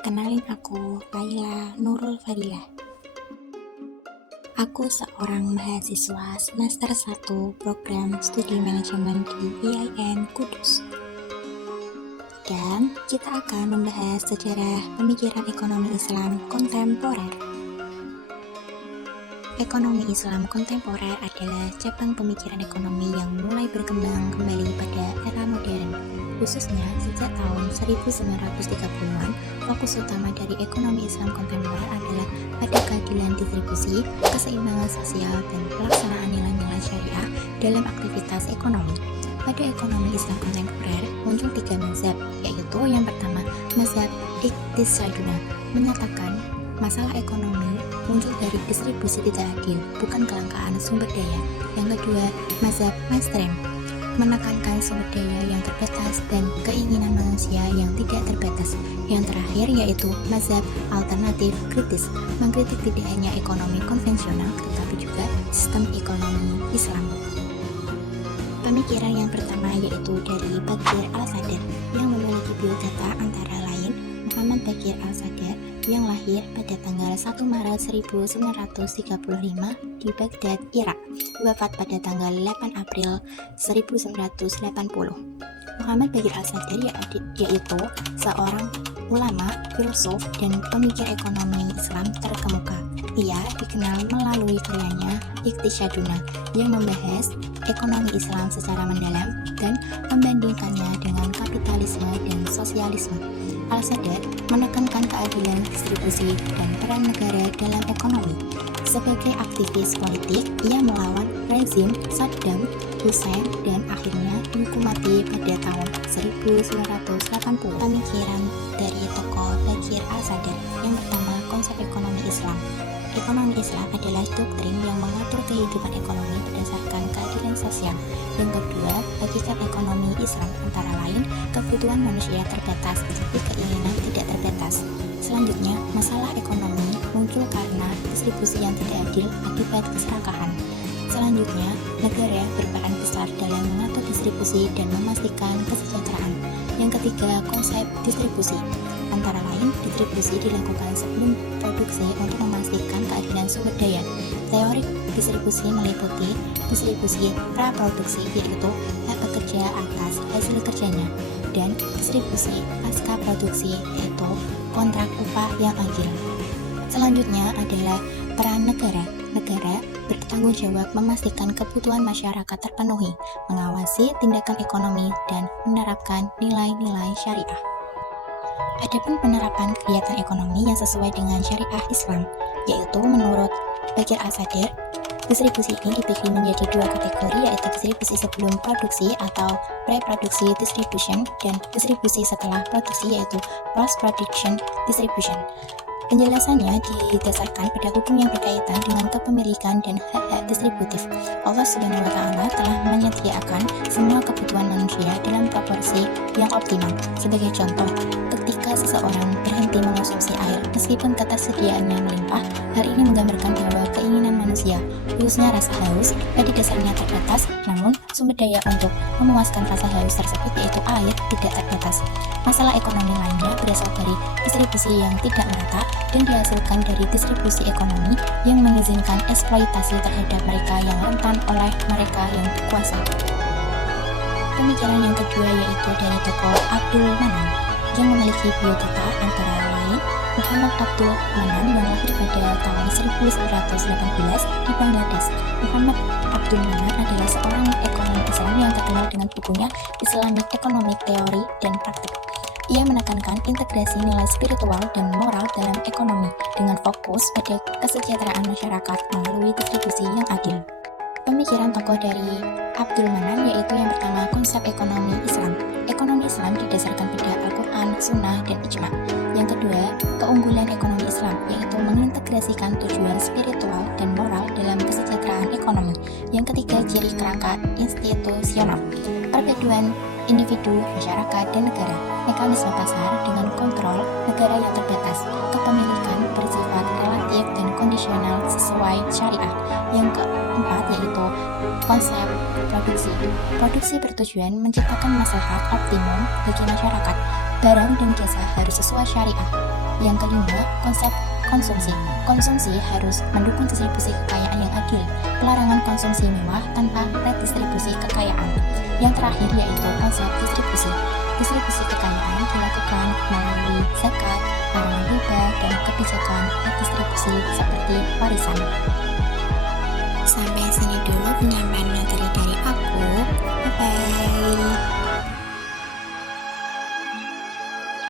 kenalin aku, Laila Nurul Fadilah. Aku seorang mahasiswa semester 1 program studi manajemen di IAIN Kudus. Dan kita akan membahas sejarah pemikiran ekonomi Islam kontemporer. Ekonomi Islam kontemporer adalah cabang pemikiran ekonomi yang mulai berkembang kembali pada era modern. Khususnya sejak tahun 1930-an, fokus utama dari ekonomi Islam kontemporer adalah pada keadilan distribusi, keseimbangan sosial, dan pelaksanaan nilai-nilai syariah dalam aktivitas ekonomi. Pada ekonomi Islam kontemporer muncul 3 mazhab, yaitu yang pertama, mazhab Iqtisadiyah, menyatakan masalah ekonomi muncul dari distribusi tidak adil, bukan kelangkaan sumber daya. Yang kedua, mazhab mainstream, menekankan sumber daya yang terbatas dan keinginan manusia yang tidak terbatas. Yang terakhir yaitu mazhab alternatif kritis, mengkritik tidak hanya ekonomi konvensional tetapi juga sistem ekonomi Islam. Pemikiran yang pertama yaitu dari Baqir Al-Sadr yang memiliki biodata antara lain Muhammad Baqir Al-Sadr yang lahir pada tanggal 1 Maret 1935 di Baghdad, Irak, wafat pada tanggal 8 April 1980. Muhammad Baqir Al-Sadr yaitu seorang ulama, filsuf, dan pemikir ekonomi Islam terkemuka. Ia dikenal melalui karyanya Iqtisadiyah yang membahas ekonomi Islam secara mendalam dan membandingkannya dengan kapitalisme dan sosialisme. Al-Sadr menekankan keadilan distribusi dan peran negara dalam ekonomi. Sebagai aktivis politik, ia melawan rezim Saddam Hussein dan akhirnya dihukum mati pada tahun 1980. Pemikiran dari tokoh Baqir Al-Sadr. Yang pertama, konsep ekonomi Islam. Ekonomi Islam adalah doktrin yang mengatur kehidupan ekonomi berdasarkan keadilan sosial. Yang kedua, hakikat ekonomi Islam antara lain kebutuhan manusia terbatas tetapi keinginan tidak terbatas. Selanjutnya, masalah ekonomi muncul karena distribusi yang tidak adil akibat keserakahan. Selanjutnya, negara berperan besar dalam mengatur distribusi dan memastikan kesejahteraan. Yang ketiga, konsep distribusi. Antara lain, distribusi dilakukan sebelum produksi untuk memastikan keadilan sumber daya. Teori distribusi meliputi distribusi praproduksi, yaitu hak pekerja atas hasil kerjanya, dan distribusi pasca produksi, yaitu kontrak upah yang adil. Selanjutnya adalah peran negara. Negara bertanggung jawab memastikan kebutuhan masyarakat terpenuhi, mengawasi tindakan ekonomi, dan menerapkan nilai-nilai syariah. Adapun penerapan kegiatan ekonomi yang sesuai dengan syariah Islam, yaitu menurut Baqir Al-Sadr, distribusi ini dibagi menjadi 2 kategori, yaitu distribusi sebelum produksi atau pre-production distribution dan distribusi setelah produksi, yaitu post-production distribution. Penjelasannya didasarkan pada hukum yang berkaitan dengan kepemilikan dan hak-hak distributif. Allah Subhanahu wa Ta'ala telah menyediakan semua kebutuhan manusia dalam proporsi yang optimal. Sebagai contoh, ketika seseorang berhenti mengonsumsi air, meskipun ketersediaannya melimpah, hal ini menggambarkan bahwa keinginan manusia, khususnya rasa haus, pada dasarnya terbatas, namun sumber daya untuk memuaskan rasa haus tersebut, yaitu air, tidak terbatas. Masalah ekonomi lainnya berasal dari distribusi yang tidak merata dan dihasilkan dari distribusi ekonomi yang mengizinkan eksploitasi terhadap mereka yang rentan oleh mereka yang berkuasa. Pemikiran yang kedua yaitu dari tokoh Abdul Manan yang memiliki biodata antara lain Muhammad Abdul Manan yang lahir pada tahun 1918 di Bangladesh. Muhammad Abdul Manan adalah seorang ekonom Islam yang terkenal dengan bukunya Islamic Economic Theory dan Praktik. Ia menekankan integrasi nilai spiritual dan moral dalam ekonomi dengan fokus pada kesejahteraan masyarakat melalui distribusi yang adil. Pemikiran tokoh dari Abdul Manan yaitu yang pertama, konsep ekonomi Islam. Ekonomi Islam didasarkan pada Al-Quran, Sunnah, dan Ijma'. Yang kedua, keunggulan ekonomi Islam yaitu mengintegrasikan tujuan spiritual dan moral dalam kesejahteraan ekonomi. Yang ketiga, ciri kerangka institusional, perpaduan individu, masyarakat, dan negara. Mekanisme pasar dengan kontrol negara yang terbatas. Kepemilikan bersifat relatif dan kondisional sesuai syariah. Yang keempat yaitu konsep produksi. Produksi bertujuan menciptakan maslahat optimum bagi masyarakat. Barang dan jasa harus sesuai syariah. Yang kelima, konsep konsumsi. Konsumsi harus mendukung distribusi kekayaan yang adil, pelarangan konsumsi mewah tanpa redistribusi kekayaan. Yang terakhir yaitu konsep distribusi. Distribusi kekayaan dilakukan melalui zakat, larangan riba, dan kebijakan redistribusi seperti warisan. Sampai sini dulu penyampaian